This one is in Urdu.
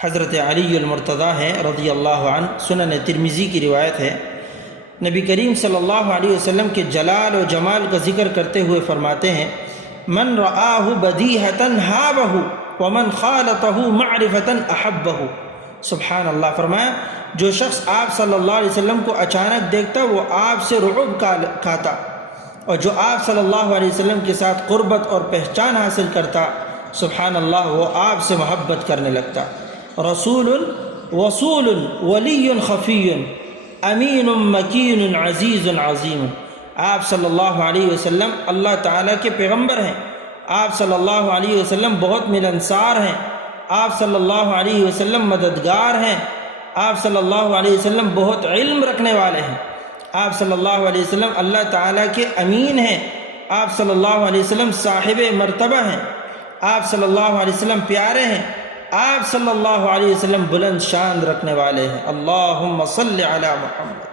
حضرت علی المرتضیٰ ہیں رضی اللہ عنہ، سنن ترمذی کی روایت ہے، نبی کریم صلی اللہ علیہ وسلم کے جلال و جمال کا ذکر کرتے ہوئے فرماتے ہیں، من رآہ بدیہۃ ہابہ ومن خالطہ معرفۃ احبہ۔ سبحان اللہ، فرمایا جو شخص آپ صلی اللہ علیہ وسلم کو اچانک دیکھتا وہ آپ سے رعب کھاتا، اور جو آپ صلی اللہ علیہ وسلم کے ساتھ قربت اور پہچان حاصل کرتا، سبحان اللہ، وہ آپ سے محبت کرنے لگتا۔ رسول وصول ولی خفی امین مکین عزیز عظیم۔ آپ صلی اللہ علیہ وسلم اللہ تعالیٰ کے پیغمبر ہیں، آپ صلی اللہ علیہ وسلم بہت ملنسار ہیں، آپ صلی اللہ علیہ وسلم مددگار ہیں، آپ صلی اللہ علیہ وسلم بہت علم رکھنے والے ہیں، آپ صلی اللہ علیہ وسلم اللہ تعالیٰ کے امین ہیں، آپ صلی اللہ علیہ وسلم صاحب مرتبہ ہیں، آپ صلی اللہ علیہ وسلم پیارے ہیں، آپ صلی اللہ علیہ وسلم بلند شان رکھنے والے ہیں۔ اللہم صلی علی محمد۔